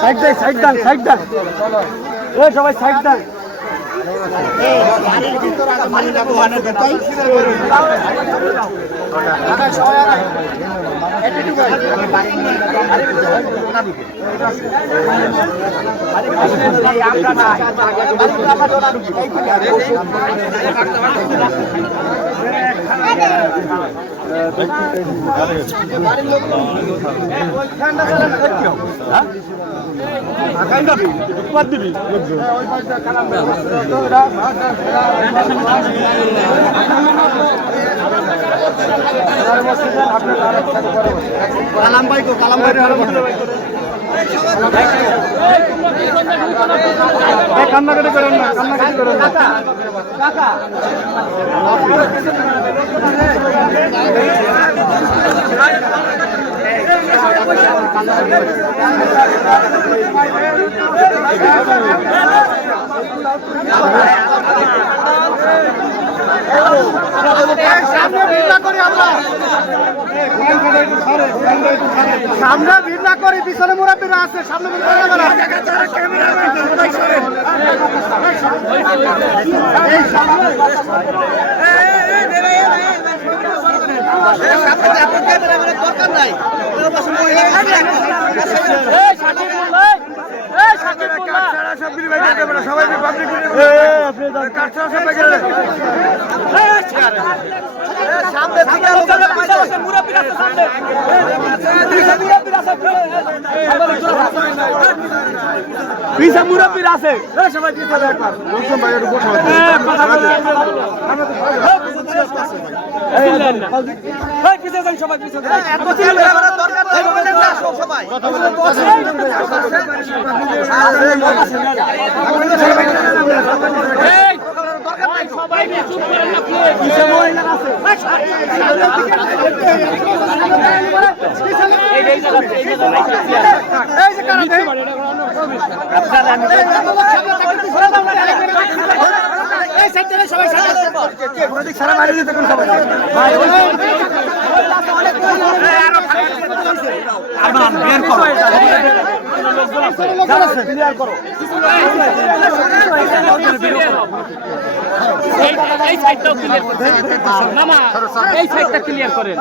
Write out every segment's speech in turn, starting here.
Side দেন, side দেন, side দেন। এই সবাই side দেন। কালাম ভাই গো, কালাম ভাই কান্নাকাটি করেন না, কান্নাকাটি করেন না। সামনে ভিড় না করি, পিছনে মুরাব্বিরা আছে, সামনে দরকার নাই। পিছা মুরাব্বির আছে, সবাই পিছা দেখবার সবাই সারা বাইরে যেতে কোন সবাই এই সাইডটাও ক্লিয়ার করেন মামা, এই সাইডটা ক্লিয়ার করেন।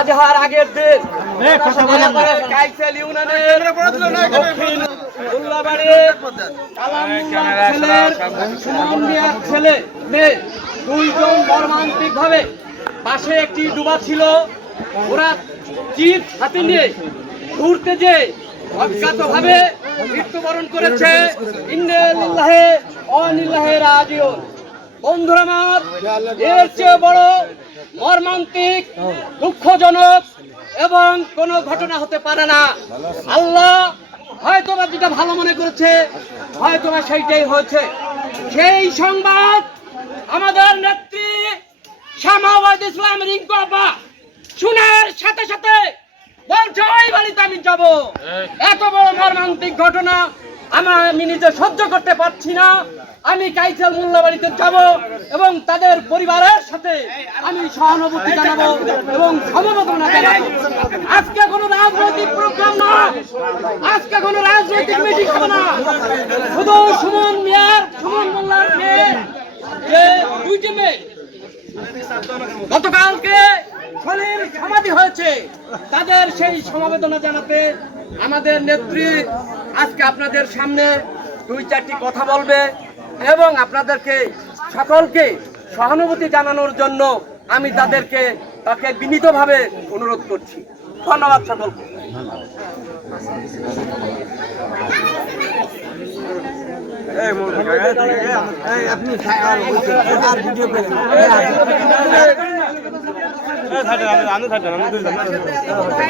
আজহার আগের দিন কাইসেল ইউনিয়নের দক্ষিণ উল্লাবাড়ির সুমন মিয়ার ছেলে মেয়ে দুইজন মর্মান্তিক ভাবে পাশে একটি ডুবা ছিল, ওরা চিপ হাতে নিয়ে ঘুরতে যে অজ্ঞাত ভাবে মৃত্যুবরণ করেছে। ইন্না লিল্লাহি ওয়া ইন্না ইলাইহি রাজিউন। বন্ধুরা আমার, এর চেয়ে বড় মর্মান্তিক, দুঃখজনক এবং কোনো ঘটনা হতে পারে না। আল্লাহ হয়তোবা যেটা ভালো মনে করেছে, হয়তোবা সেইটাই হয়েছে। সেই সংবাদ আমাদের নেত্রী শামাওয়াত ইসলাম রিঙ্কু আপা শোনার সাথে সাথে বলছে ওই বাড়িতে আমি যাব। এত বড় মর্মান্তিক ঘটনা আমি নিজে সহ্য করতে পারছি না। আমি কাইসেল মোল্লা বাড়িতে যাব এবং তাদের পরিবারের সাথে আমি সহানুভূতি জানাবো এবং সমবেদনা জানাবো। আজকে কোনো রাজনৈতিক প্রোগ্রাম না, আজকে কোনো রাজনৈতিক মিটিং হবে না। শুধু সুমন মোল্লার মেয়ে, যে দুইটি মেয়ে গতকালকে খলিল সমাধি হয়েছে, তাদের সেই সমবেদনা জানাতে আমাদের নেত্রী আজকে আপনাদের সামনে দুই চারটি কথা বলবে এবং আপনাদেরকে সকলকে সহানুভূতি জানানোর জন্য আমি তাকে বিনীতভাবে অনুরোধ করছি। ধন্যবাদ সকলকে। আপনি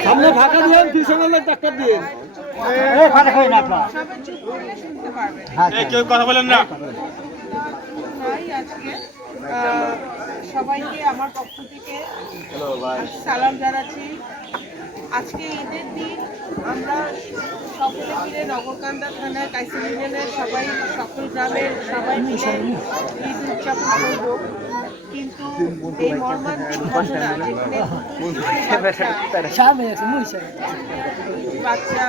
সামনে ফাঁকা দিয়ে টিউশনের ডাক্তার দিয়ে কেউ কথা বলেন না। আজকে সবাইকে আমার পক্ষ থেকে সালাম জানাচ্ছি। আজকে ঈদের দিন আমরা সকলে মিলে নগরকান্দা থানার কাইসিল ইউনিয়নের সবাই সকল গ্রামের সবাই মিলে ঈদ উদযাপন করব, কিন্তু এই মর্মান্তিক ঘটনা যেখানে বাচ্চা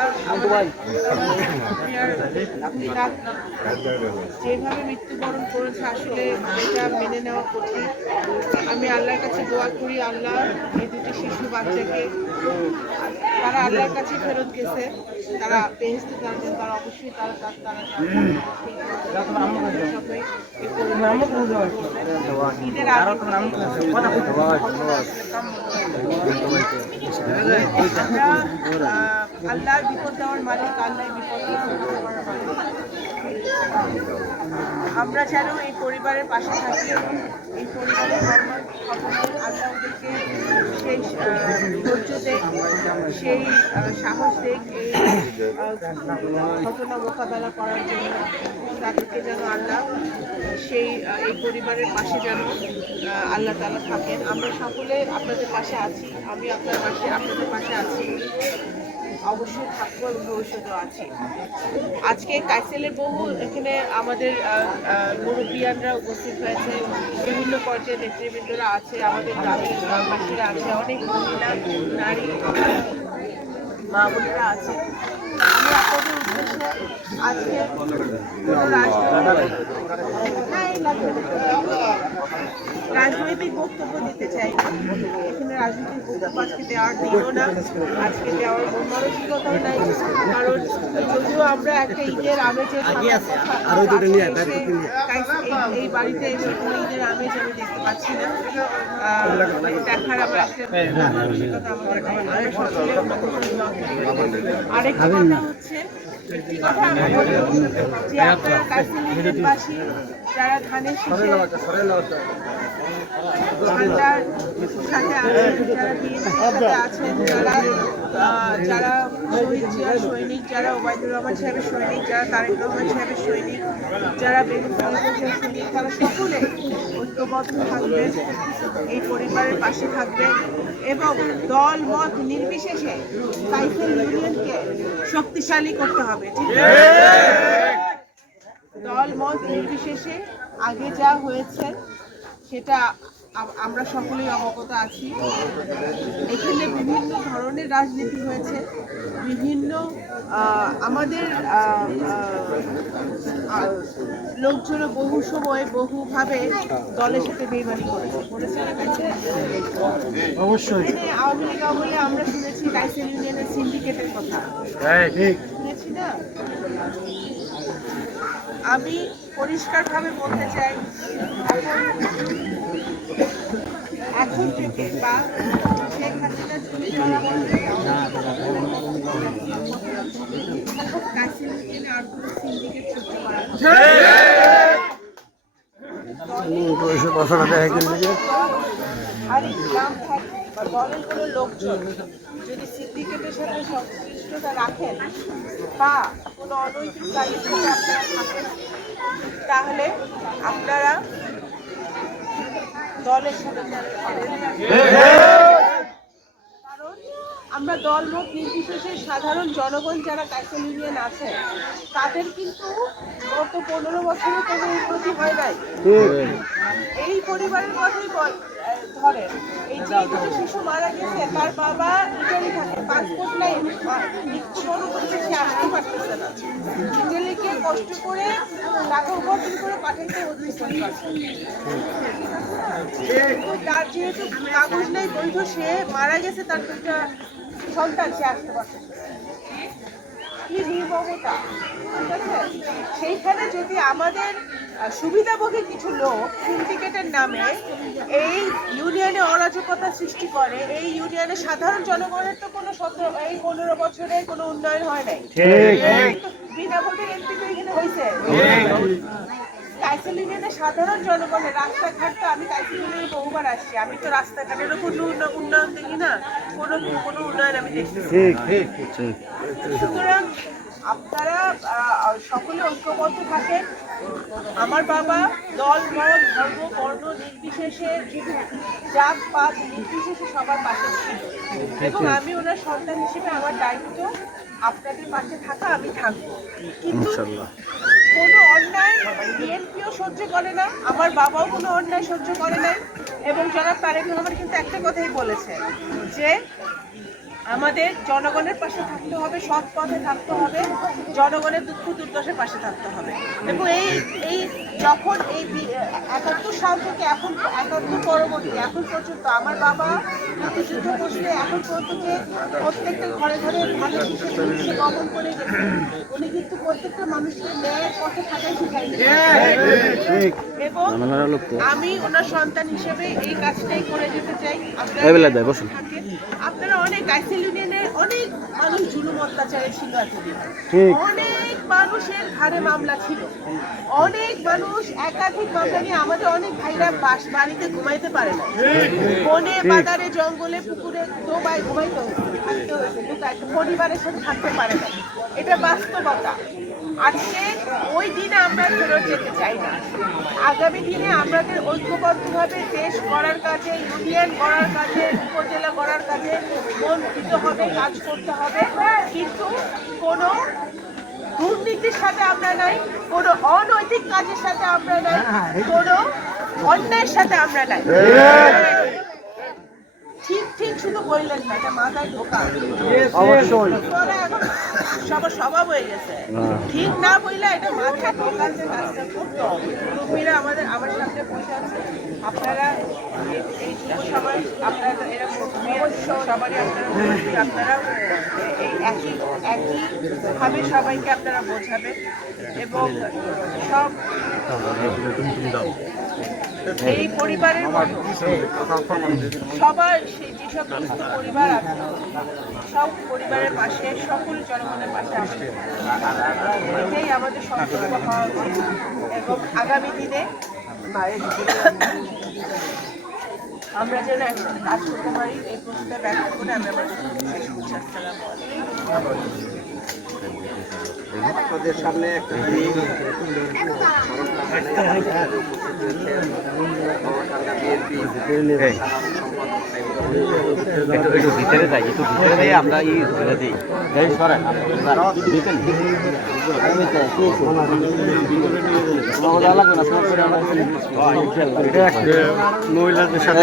যেভাবে মৃত্যুবরণ করেছে আসলে এটা মেনে নেওয়া কঠিন। আমি আল্লাহর কাছে দোয়া করি আল্লাহ এই দুটি শিশু বাচ্চাকে, তারা আল্লাহর কাছে ফেরত গেছে, তারা বেহেশতে যাবেন, তারা অবশ্যই তারা ঈদের আল্লাহর বিপদ দেওয়ার মালিক, আল্লাহ বিপদ দেওয়ার মালিক। আমরা যেন এই পরিবারের পাশে থাকি, এই পরিবারের আল্লাহ ওদেরকে সেই ধৈর্য দেখ, সেই সাহস দেখ এই ঘটনা মোকাবেলা করার জন্য। তাদেরকে যেন আল্লাহ সেই এই পরিবারের পাশে যেন আল্লাহ তাআলা থাকেন। আমরা সকলে আপনাদের পাশে আছি, আমি আপনাদের পাশে আছি, অবশ্যই থাকবো এবং ভবিষ্যতেও আছি। আজকে কাইসেলের বহু এখানে আমাদের মুরব্বিয়ানরা উপস্থিত হয়েছে, বিভিন্ন পর্যায়ে নেতৃবৃন্দরা আছে, আমাদের গ্রামের গ্রামবাসীরা আছে, অনেক মহিলা নারী মা বোনেরা আছে। আমি আপনাদের উদ্দেশ্যে আজকে রাজনৈতিক বক্তব্য দিতে চাই না, এখানে রাজনৈতিক বক্তব্য আজকে দেওয়ার দিনও না, আজকে দেওয়ার মন মানসিকতাও নাই। কারণ যদিও আমরা একটা ঈদের আমেজের এই বাড়িতে এসে কোনো ঈদের আমেজ আমি দেখতে পাচ্ছি না, দেখার আমার একটা মানসিকতা আমাদের নাই। আরেকটা কথা হচ্ছে, একটি কথা আমি বলবো যে আপনারা কাইসিল ইউনিয়নবাসী যারা ধানের শীষে আল্লাহর সাথে আছেন, যারা বিএনপির সাথে আছেন, যারা শহীদ জিয়া সৈনিক, যারা ওবায়দুর রহমান সাহেবের সৈনিক, যারা তারেক রহমান সাহেবের সৈনিক, যারা বেগম খালেদা জিয়ার সৈনিক, তারা সকলে ঐক্যবদ্ধ থাকবেন, এই পরিবারের পাশে থাকবেন এবং দল মত নির্বিশেষে কাইসেল ইউনিয়নকে শক্তিশালী করতে হবে। ঠিক আছে? দল মত নির্বিশেষে আগে যা হয়েছে সেটা আমরা সকলেই অবগত আছি। এখানে বিভিন্ন ধরনের রাজনীতি হয়েছে, বিভিন্ন আমাদের লোকজন বহু সময় বহুভাবে দলের সাথে বেইমানি করেছে না কাইসেল অবশ্যই। আওয়ামী লীগ আমলে আমরা শুনেছি কাইসেল ইউনিয়নের সিন্ডিকেটের কথা, শুনেছি না? আমি পরিষ্কারভাবে বলতে চাই, এখন থেকে বা শেখ হাসিনা কাইসেল ইউনিয়নে আর কোনো সিন্ডিকেট করতে পারে না। আর গ্রাম থাকে বা দলের কোনো লোকজন যদি সিন্ডিকেটের সাথে সংশ্লিষ্টতা রাখেন বা কোনো অনৈতিক কাজের সাথে আপনারা থাকেন, তাহলে আপনারা দলের সাথে কারণ আমরা দল মত নির্বিশেষে সাধারণ জনগণ যারা কাইসেল ইউনিয়ন আছে তাদের কিন্তু গত 15 বছরে কোনো উন্নতি হয় নাই। এই পরিবারের কথাই ধরেন, এই যে দুটো শিশু মারা গেছে, তার বাবা ইটালি থাকে, পাসপোর্ট নাই, মৃত্যুবরণ করছে, সে আসতে পারতেছে না, ইটালিকে কষ্ট করে টাকা উপার্জন করে পাঠাইতে হচ্ছে। তার যেহেতু কাগজ নেই বৈধ, সে মারা গেছে, তার দুটা সন্তান, সে আসতে পারছে কি নির্মমতা। ঠিক আছে, সেইখানে যদি আমাদের সুবিধাভোগী কিছু লোক সিন্ডিকেটের নামে এই ইউনিয়নে অরাজকতা সৃষ্টি করে, এই ইউনিয়নে সাধারণ জনগণের তো কোনো এই 15 বছরে কোনো উন্নয়ন হয় নাই। বিনা ভোটের এমপি তো এখানে হয়েছে। কাইসেল ইউনিয়নের সাধারণ জনগণের রাস্তাঘাট তো আমি কাইসেল ইউনিয়নে বহুবার আসছি, আমি তো রাস্তাঘাটেরও কোনো উন্নয়ন দেখি না, কোনো উন্নয়ন আমি দেখতেছি না। সুতরাং আপনারা সকলে ঐক্যবদ্ধ থাকেন। আমার বাবা দল মত ধর্ম বর্ণ নির্বিশেষে জাত পাত নির্বিশেষে সবার পাশে ছিল এবং আমি ওনার সন্তান হিসেবে আমার দায়িত্ব আপনাদের পাশে থাকা, আমি থাকবো। কিন্তু কোনো অন্যায় বিএনপিও সহ্য করে না, আমার বাবাও কোনো অন্যায় সহ্য করে নাই এবং জনাব তারেক রহমান কিন্তু একটা কথাই বলেছে যে আমাদের জনগণের পাশে থাকতে হবে, সৎ পথে থাকতে হবে, জনগণের দুঃখ দুর্দশার পাশে থাকতে হবে। এবং এই যখন এই ৭১ সাল থেকে এখন ৭১ পরবর্তী এখন পর্যন্ত আমার বাবা মুক্তিযুদ্ধ করতে এখন পর্যন্ত যে প্রত্যেকটা ঘরে ঘরে ভালো হিসেবে গমন করে গেছে, উনি কিন্তু প্রত্যেকটা মানুষকে ন্যায়ের পথে থাকাই শিখাইছে এবং আমি ওনার সন্তান হিসেবে এই কাজটাই করে যেতে চাই। আপনারা অনেক কাইসেল ইউনিয়নের অনেক মানুষ জুলুম অত্যাচারে ছিল এতদিন, অনেক মানুষের ঘাড়ে মামলা ছিল, অনেক মানুষ একাধিক মামলা নিয়ে আমাদের অনেক ভাইরা বাড়িতে ঘুমাইতে পারে না, বনে বাজারে জঙ্গলে পুকুরে ডোবায় ঘুমাইতে হয়েছে, থাকতে হয়েছে, লুকাইতে, পরিবারের সাথে থাকতে পারে না। এটা বাস্তবতা। আজকে ওই দিনে আমরা ফেরত যেতে চাই না। আগামী দিনে আমাদের ঐক্যবদ্ধভাবে দেশ গড়ার কাজে, ইউনিয়ন গড়ার কাজে, উপজেলা গড়ার কাজে মন দিতে হবে, কাজ করতে হবে। কিন্তু কোনো দুর্নীতির সাথে আমরা নাই, কোনো অনৈতিক কাজের সাথে আমরা নাই, কোনো অন্যায়ের সাথে আমরা নাই। ঠিক ঠিক শুধু বললেন না, এটা মাথায় ঢোকা সবার স্বভাব হয়ে গেছে। ঠিক না বললে এটা মাথায় ঢোকার যে কাজটা করতো মুরব্বীরা আমার সামনে বসে আছে, আপনারা এই যুব সমাজ, আপনারা এরা সবারই আপনারা এই একইভাবে সবাইকে আপনারা বোঝাবেন এবং সব এই পরিবারের সবার যেসব দুস্থ পরিবার আছে সব পরিবারের পাশে, সকল জনগণের পাশে আসবে, এটাই আমাদের সংকল্প হওয়া উচিত। এবং আগামী দিনে আমরা যেন একসাথে কাজ করতে পারি এই প্রস্তাব ব্যক্ত করে আমি আমার শেষ করছি। আসসালামু আলাইকুম। আপনাদের সামনে একটা ভিতরে যাই, একটু ভিতরে যাই, আমরা দিই সরেন মহিলাদের সাথে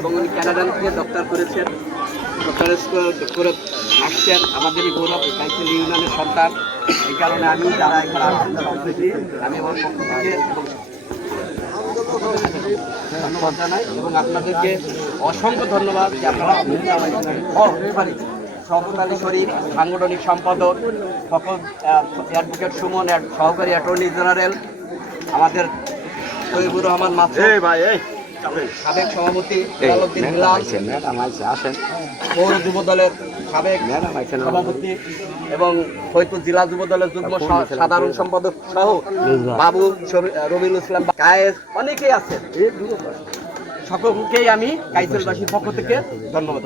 এবং উনি ক্যানাডান থেকে ডক্টর করেছেন, ডক্টরেট করে আসছেন। আমাদেরই গৌরব, কাইসেল ইউনিয়নের সন্তান। এই কারণে আমি যারা এখানে আসছেন সম্প্রতি আমি আমার পক্ষ থেকে ধন্যবাদ জানাই এবং আপনাদেরকে অসংখ্য ধন্যবাদ যে আপনারা শওকত আলী শরীফ সাংগঠনিক সম্পাদক, সকল অ্যাডভোকেট সুমন সহকারী অ্যাটর্নি জেনারেল, আমাদের শহীদুর রহমান মাসুদ সাবেক সভাপতি, পৌর যুব দলের সাবেক সভাপতি এবং ফরিদপুর জেলা যুব দলের যুগ্ম সাধারণ সম্পাদক সহ বাবু রবিউল ইসলাম, কায়েস, অনেকেই আছেন। সকলকেই আমি কাইসেলবাসীর পক্ষ থেকে ধন্যবাদ।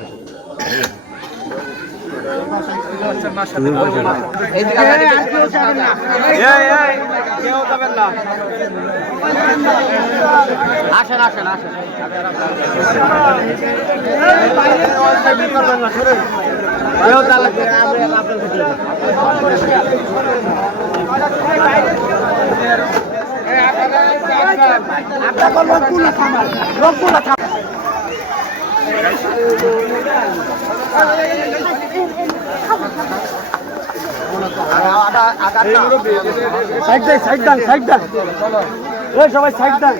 আসেন আসেন আসেন, সাইড দেন, সাইড দেন, সাইড দেন, সবাই সাইড দেন।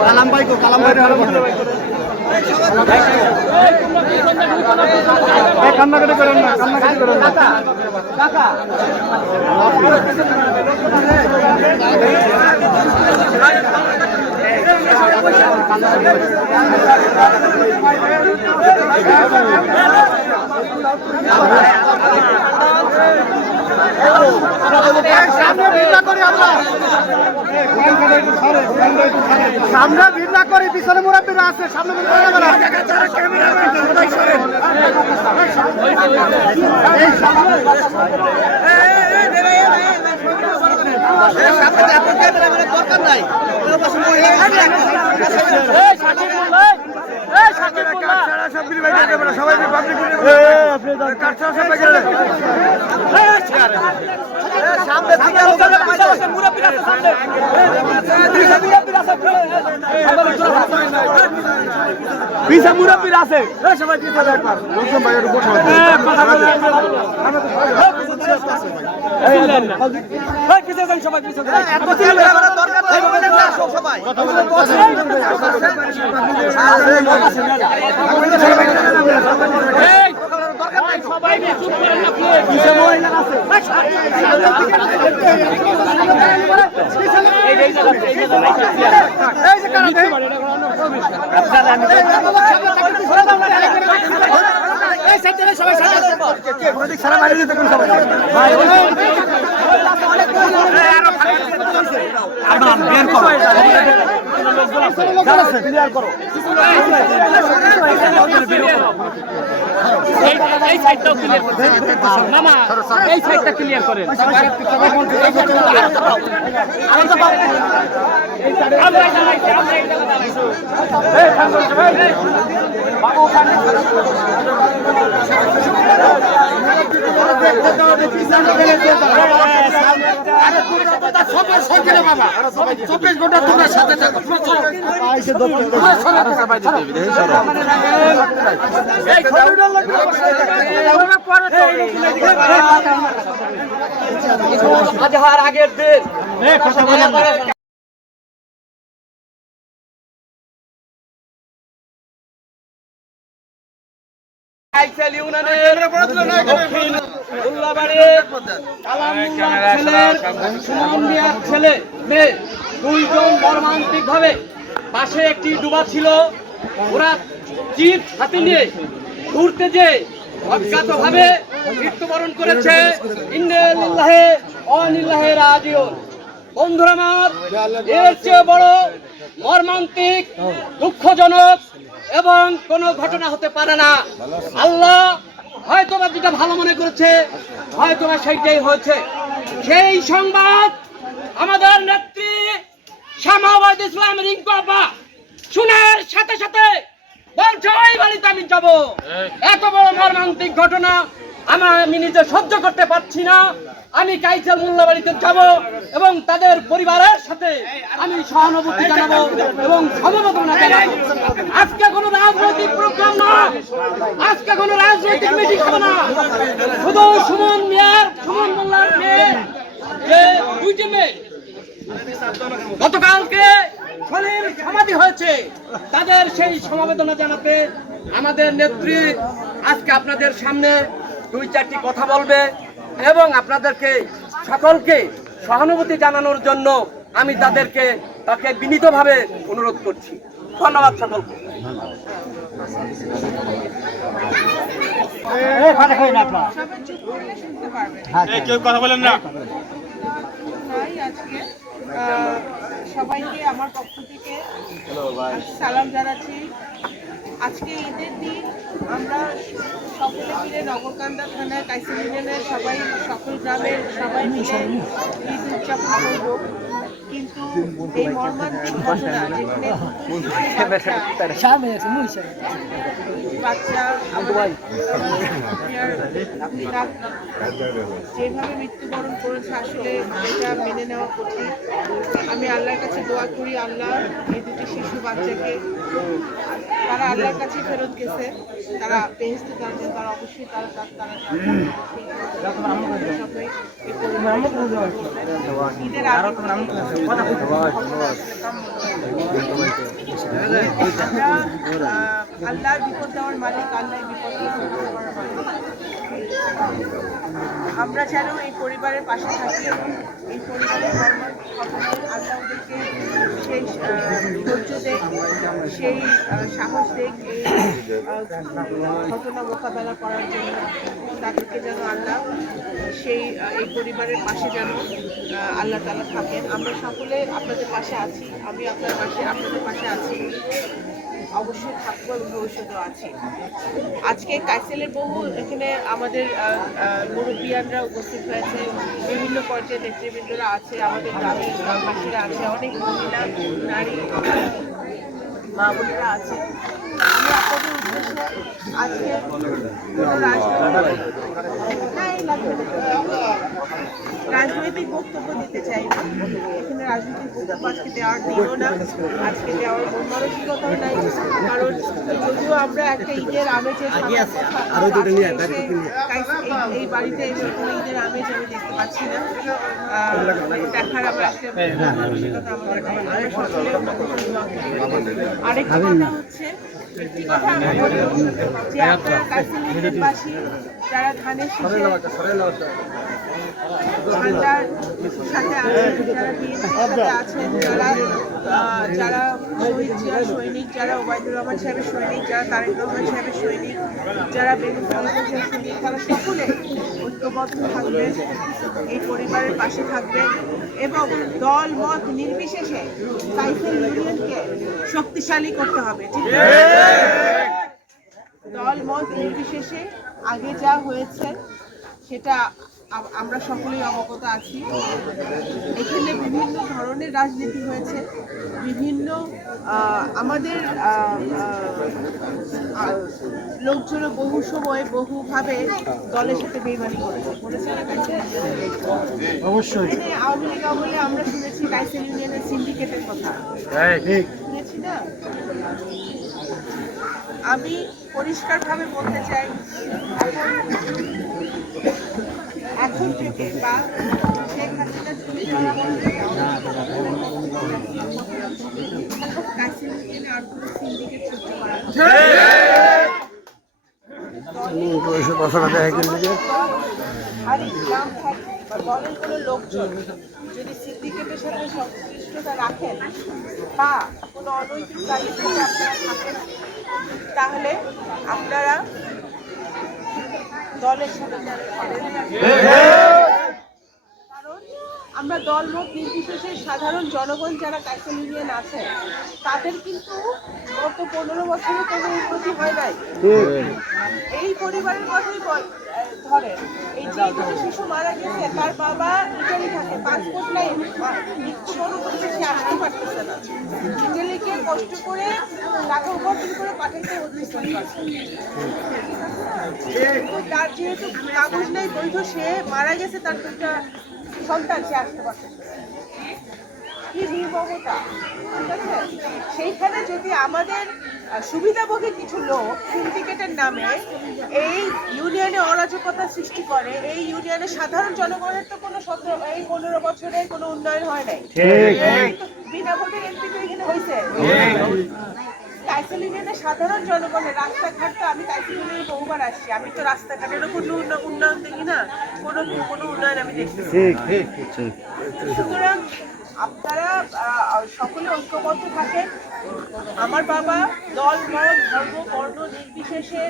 কালাম ভাই কান্নাকাটি করেন না, কান্নাকাটি করেন না। সামনে ভিড় না করে পিছনে মুরাব্বিরা আছে, সামনে দরকার নাই পিছা মুরব্বীর আছে সবাই পিছা দেখবার ভাই একটু বসো পিছা যান সবাই পিছা এই সাইডটাও ক্লিয়ার করতে মামা, এই সাইডটা ক্লিয়ার করেন। আগের দিন ছেলে মেয়ে দুইজন মর্মান্তিক ভাবে পাশে একটি ডুবা ছিল, ওরা জিপ হাতে নিয়ে ঘুরতে যে অজ্ঞাত ভাবে মৃত্যুবরণ করেছে। ইন্না লিল্লাহি ওয়া ইন্না ইলাইহি রাজিউন। বন্ধুরা আমার, এর চেয়ে বড় মর্মান্তিক, দুঃখজনক এবং কোন ঘটনা হতে পারে না। আল্লাহ হয়তোবা যেটা ভালো মনে করেছে, হয়তোবা সেইটাই হয়েছে। সেই সংবাদ আমাদের নেত্রী শামাওয়াত ইসলাম রিঙ্কু আপা শোনার সাথে সাথে বলছে ওই বাড়িতে আমি যাব। এত বড় মর্মান্তিক ঘটনা আমি নিজে সহ্য করতে পারছি না। আমি কাইচাল মোল্লা বাড়িতে যাব এবং তাদের পরিবারের সাথে আমি সহানুভূতি জানাবো এবং সমবেদনা জানাবো। আজকে কোনো রাজনৈতিক প্রোগ্রাম না, আজকে কোনো রাজনৈতিক মিটিং হবে না। শুধু সুমন মোল্লার মেয়ে, যে দুইটি মেয়ে গতকালকে খলিল সমাধি হয়েছে, তাদের সেই সমবেদনা জানাতে আমাদের নেত্রী আজকে আপনাদের সামনে দুই চারটি কথা বলবে এবং আপনাদেরকে সকলকে সহানুভূতি জানানোর জন্য আমি তাকে বিনীতভাবে অনুরোধ করছি। ধন্যবাদ সকলকে। কেউ কথা বলেন না। আজকে সবাইকে আমার পক্ষ থেকে সালাম জানাচ্ছি। আজকে ঈদের দিন আমরা সকলে মিলে নগরকান্দা থানার কাইসিল ইউনিয়নের সবাই সকল গ্রামের সবাই মিলে ঈদ উদযাপন করব, কিন্তু এই মর্মান্তিক ঘটনা যেখানে বাচ্চা যেভাবে মৃত্যুবরণ করেছে, আসলে এটা মেনে নেওয়া কঠিন। আমি আল্লাহর কাছে দোয়া করি, আল্লাহ এই দুটি শিশু বাচ্চাকে তারা আল্লাহর কাছে ফেরত গেছে, তারা বেহেশতে যাবেন, তারা অবশ্যই তারা ঈদের আল্লাহ বিপদ দেওয়ার মালিক, আল্লাহ বিপদ করার মালিক। আমরা যেন এই পরিবারের পাশে থাকি এবং এই পরিবারের আল্লাহ ওদেরকে সেই ধৈর্য দেখ, সেই সাহস দেখ এই ঘটনা মোকাবেলা করার জন্য। তাদেরকে যেন আল্লাহ সেই এই পরিবারের পাশে যেন আল্লাহ তাআলা থাকেন। আমরা সকলে আপনাদের পাশে আছি, আমি আপনাদের পাশে আছি, অবশ্যই থাকবো এবং ভবিষ্যতেও আছি। আজকে কাইসেলের বহু এখানে আমাদের মুরব্বিয়ানরা উপস্থিত হয়েছে, বিভিন্ন পর্যায়ে নেতৃবৃন্দরা আছে, আমাদের গ্রামের গ্রামবাসীরা আছে, অনেক মহিলা নারী মা বোনেরা আছে। আমি আপনাদের উদ্দেশ্যে আজকে রাজনৈতিক বক্তব্য দিতে চাই না, এখানে রাজনৈতিক বক্তব্য আজকে দেওয়ার দিনও না, আজকে দেওয়ার মন মানসিকতাও নাই। কারণ যদিও আমরা একটা ঈদের আমেজের এই বাড়িতে এসে কোনো ঈদের আমেজ আমি দেখতে পাচ্ছি না, দেখার আমার একটা মানসিকতা আরেকটা কথা হচ্ছে, একটি কথা আমি বলবো যে আপনারা কাইসিল ইউনিয়নবাসী যারা ধানের শীষে ঠান্ডার সাথে আছেন, যারা বিএনপির সাথে আছেন, যারা শহীদ জিয়া সৈনিক, যারা ওবায়দুর রহমান সাহেবের সৈনিক, যারা তারেক রহমান সাহেবের সৈনিক, যারা বেগম খালেদা জিয়ার সৈনিক, তারা সকলে ঐক্যবদ্ধ থাকবেন, এই পরিবারের পাশে থাকবেন এবং দল মত নির্বিশেষে কাইসিল ইউনিয়নকে শক্তিশালী করতে হবে। ঠিক আছে? দল মত নির্বিশেষে আগে যা হয়েছে সেটা আমরা সকলেই অবগত আছি। এখানে বিভিন্ন ধরনের রাজনীতি হয়েছে, বিভিন্ন আমাদের লোকজন বহু সময় বহুভাবে দলের সাথে বেইমানি করেছে। অবশ্যই আওয়ামী লীগ আমলে আমরা শুনেছি কাইসিল ইউনিয়নের সিন্ডিকেটের কথা, শুনেছি না? আমি পরিষ্কারভাবে বলতে চাই, এখন থেকে বা শেখ হাসিনা চুরি করা কাইসিল ইউনিয়নে আর কোনো সিন্ডিকেট সৃষ্টি করা দলের কোনো লোকজন যদি সিন্ডিকেটের সাথে সংশ্লিষ্টতা রাখেন বা কোনো অনৈতিক কাজের সাথে আপনারা থাকেন, তাহলে আপনারা দলের সাথে কারণ আমরা দল মত নির্বিশেষে সাধারণ জনগণ যারা কাইসিল ইউনিয়ন আছে তাদের কিন্তু গত 15 বছরে কোনো উন্নতি হয় নাই। এই পরিবারের কথাই ধরেন, এই যে দুটো শিশু মারা গেছে তার বাবা ইটালি থাকে, পাসপোর্ট নাই, মৃত্যুবরণ করতে সে আসতে পারতেছে না, ইটালিকে কষ্ট করে টাকা উপার্জন করে পাঠাইতে তার যেহেতু কাগজ নেই বৈধ, সে মারা গেছে, তার দুটা সন্তান, সে আসতে পারতেছে। কি নির্মমতা! ঠিক আছে, সেইখানে যদি আমাদের সুবিধাভোগী কিছু লোক সিন্ডিকেটের নামে এই ইউনিয়নে অরাজকতা সৃষ্টি করে, এই ইউনিয়নে সাধারণ জনগণের তো কোনো 15 বছরে কোনো উন্নয়ন হয় নাই। বিনা ভোটের এমপি তো এখানে হয়েছে। কাইসিল ইউনিয়নের সাধারণ জনগণের রাস্তাঘাট, তো আমি কাইসিল ইউনিয়নে বহুবার আসছি, আমি তো রাস্তাঘাটেরও কোনো উন্নয়ন দেখি না, কোনো উন্নয়ন আমি দেখছি। সুতরাং আপনারা সকলে ঐক্যবদ্ধ থাকেন। আমার বাবা দল মত ধর্ম বর্ণ নির্বিশেষে,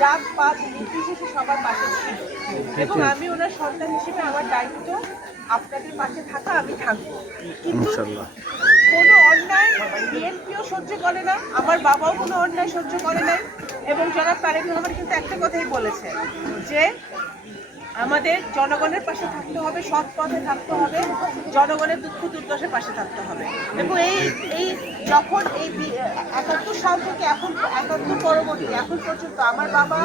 জাত পাত নির্বিশেষে সবার পাশে ছিল এবং আমি ওনার সন্তান হিসেবে আমার দায়িত্ব আপনাদের পাশে থাকা, আমি থাকবো। কিন্তু কোনো অন্যায় বিএনপিও সহ্য করে না, আমার বাবাও কোনো অন্যায় সহ্য করে নাই, এবং জনাব তারেক রহমান কিন্তু একটা কথাই বলেছে যে আমাদের জনগণের পাশে থাকতে হবে, সৎ পথে থাকতে হবে, জনগণের দুঃখ দুর্দশার পাশে থাকতে হবে। এবং এই যখন এই ৭১ সাল থেকে এখন ৭১ পরবর্তী এখন পর্যন্ত আমার বাবা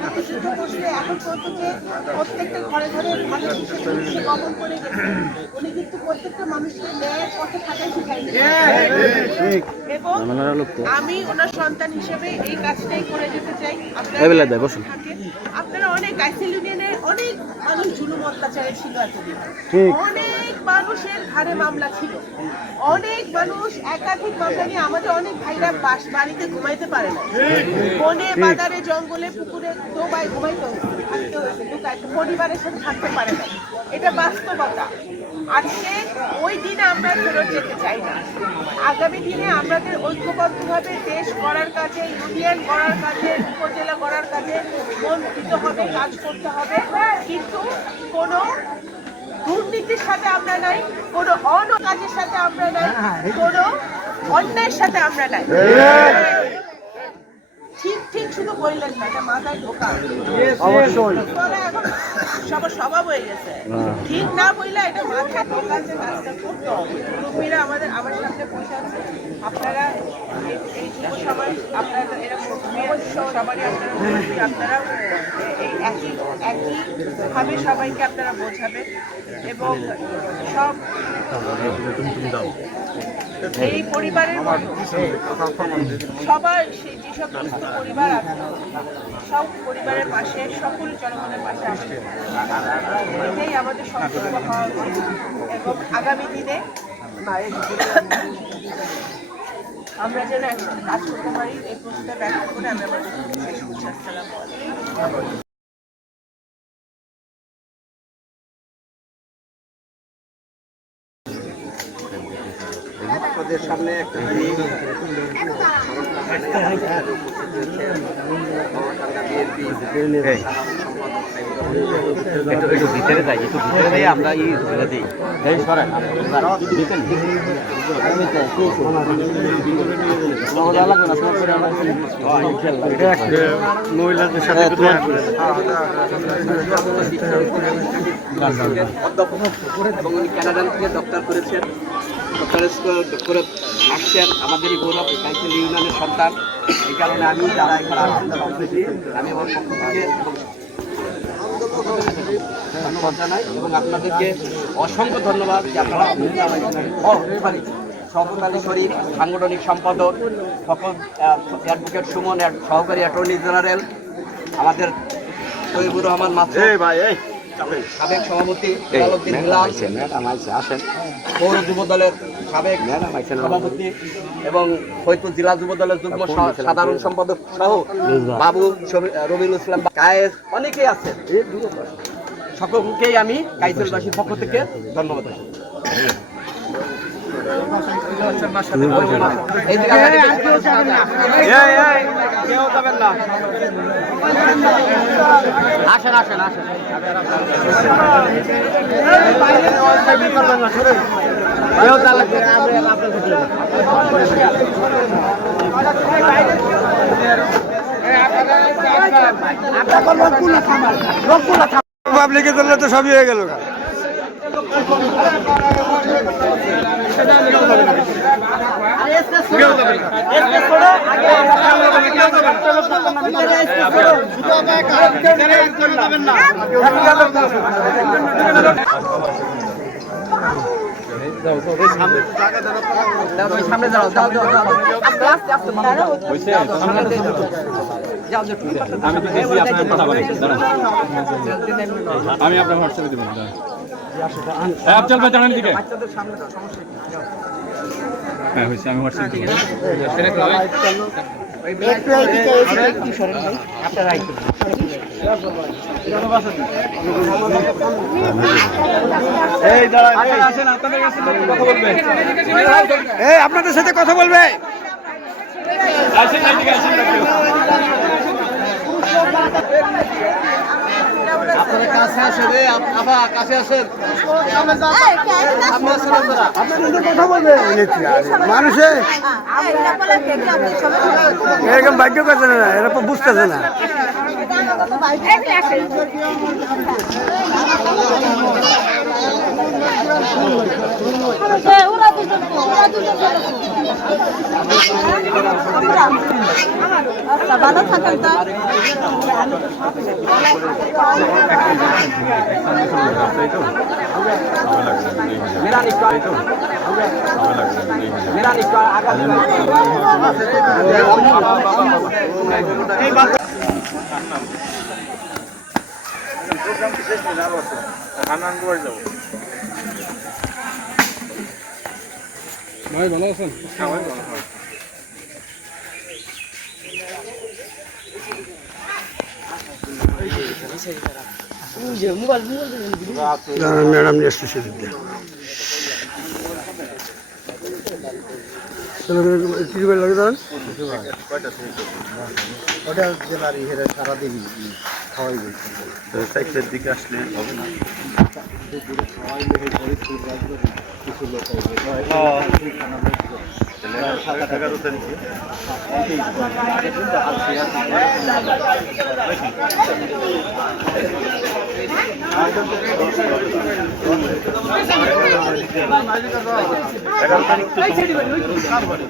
মুক্তিযুদ্ধ করলে এখন পর্যন্ত যে প্রত্যেকটা ঘরে ঘরে মানুষ হিসেবে গমন করে গেছে, উনি কিন্তু প্রত্যেকটা মানুষকে ন্যায়ের পথে থাকাই শিখাইছেন। এবং আমি ওনার সন্তান হিসেবে এই কাজটাই করে যেতে চাই। আপনারা অনেক গাইসেল ইউনিয়নের অনেক মানুষ জুলুম অত্যাচারে ছিল এতদিন, অনেক মানুষের ঘাড়ে মামলা ছিল, অনেক মানুষ একাধিক মামলা নিয়ে আমাদের অনেক ভাইরা বাড়িতে ঘুমাইতে পারে না, বনে বাজারে জঙ্গলে পুকুরে ডোবায় ঘুমাইতে হয়েছে, থাকতে হয়েছে, পরিবারের সাথে থাকতে পারে না। এটা বাস্তবতা। আজকে ওই দিনে আমরা ফেরত যেতে চাই না। আগামী দিনে আমাদের ঐক্যবদ্ধভাবে দেশ গড়ার কাজে, ইউনিয়ন গড়ার কাজে, উপজেলা গড়ার কাজে মন দিতে হবে, কাজ করতে হবে। কিন্তু কোনো দুর্নীতির সাথে আমরা নাই, কোনো অনকাজের সাথে আমরা নাই, কোনো অন্যায়ের সাথে আমরা নাই। ঠিক ঠিক শুধু বললেন না, এটা মাথায় ঢোকা সবার স্বভাব হয়ে গেছে। ঠিক না বললে এটা মাথায় ঢোকা যে কাজটা করতে হবে। মুরব্বীরা আমার সামনে বসে আছে, আপনারা এই যুব সমাজ, আপনারা এরকম সবারই আপনারা এই একইভাবে সবাইকে আপনারা বোঝাবেন এবং সব এই পরিবারের সবার যেসব দুস্থ পরিবার আছে সব পরিবারের পাশে, সকল জনগণের পাশে আসে, এটাই আমাদের সংকল্প হওয়া উচিত। এবং আগামী দিনে আমরা যেন একসাথে কাজ করতে পারি এই প্রশ্নটা ব্যক্ত করে আমি আমাদের শেষ করছি। আসসালামু আলাইকুম। আপনাদের সামনে একটা একটু ভিতরে যাই, একটু ভিতরে যাই আমরা ই দিই সরেন মহিলাদের সাথে এবং উনি ক্যানাডান থেকে ডক্টর করেছেন, ডক্টরেট করে আসছেন। আমাদেরই গৌরব, গাইসেল ইউনিয়নের সন্তান। এই কারণে আমি যারা এখানে আসছেন সম্প্রতি আমি আমার পক্ষ থেকে ধন্যবাদ জানাই এবং আপনাদেরকে অসংখ্য ধন্যবাদ যে আপনারা শওকত আলী শরীফ সাংগঠনিক সম্পাদক, সকল অ্যাডভোকেট সুমন সহকারী অ্যাটর্নি জেনারেল, আমাদের তৈবুর রহমান মাসুদ সাবেক সভাপতি, পৌর যুব দলের সাবেক সভাপতি এবং ফরিদপুর জেলা যুব দলের যুগ্ম সাধারণ সম্পাদক সহ বাবু রবিউল ইসলাম কায়েস, অনেকেই আছেন। সকলকেই আমি গাইসেলবাসীর পক্ষ থেকে ধন্যবাদ। আসেন আসেন আসেন পাবলিকে ধরলে তো সবই হয়ে গেল। সামনে যাও, আমি আপনার হোয়াটসঅ্যাপে দেবেন। আফজল ভাই জানান দিকে। হ্যাঁ হয়েছে, আমি হোয়াটসঅ্যাপে দেবো। আপনাদের সাথে কথা বলবে। আপনারা কাছে আসেন রে, আপা কাছে আসেন। আপনি আসেন আপনারা। মানুষে এরকম ভাগ্য করছে না, এরকম বুঝতেছে না। ভালো থাকেন তো ভাই ভালো আছেন? ম্যাডাম নিয়ে আসছে সেদিক দিয়ে টিউবওয়েল লাগে দাঁড়ান। ওটা জেলার ইহের সারাদিন খাওয়াই বলছে। সাইকেলের দিকে আসলে হবে না। কিছু লোক তাহলে 11 তারিখে কোন বাড়ি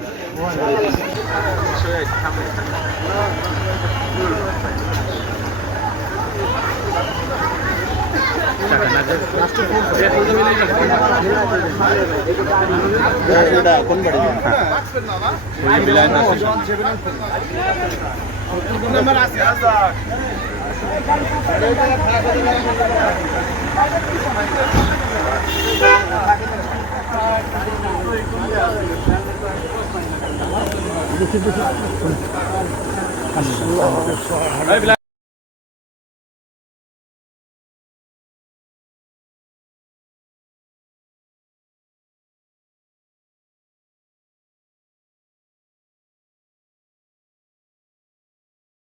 ভাই